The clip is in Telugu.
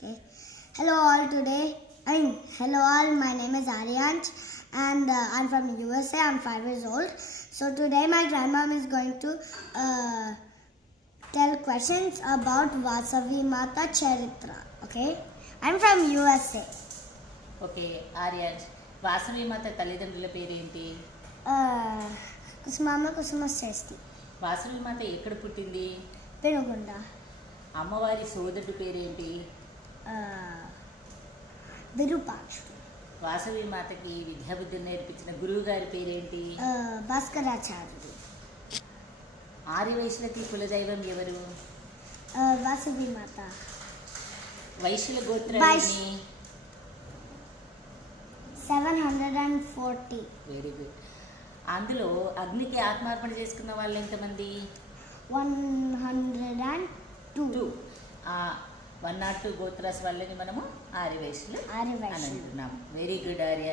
Okay. Hello all. Hello all. My name is Aryansh, and I'm from USA. I'm 5 years old. So today my grandmom is going to tell questions about Vasavi Mata Charitra. Okay. I'm from USA. Okay ఆర్యాన్స్ వాసవి మాత తల్లిదండ్రుల పేరేంటి? Kusumama Kusuma Sresti. వాసవి మాత ఎక్కడ పుట్టింది? Penugunda. అమ్మవారి సోదరుడి పేరేంటి? Virupakshu. వాసవి మాతకి విద్యాబుద్ధులు నేర్పించిన గురువు గారి పేరేంటి? Bhaskaracharya. ఆర్యవైశ్యులకి కులదైవం ఎవరు? Vasavi Mata. వైశ్యుల గోత్రాన్ని 740. Very good. అందులో అగ్నికి ఆత్మార్పణ చేసుకున్న వాళ్ళు ఎంతమంది? 102. 102 గోత్రాస్ వాళ్ళని మనము ఆర్యవైశ్యులు అని అంటున్నాము. Very good Arya.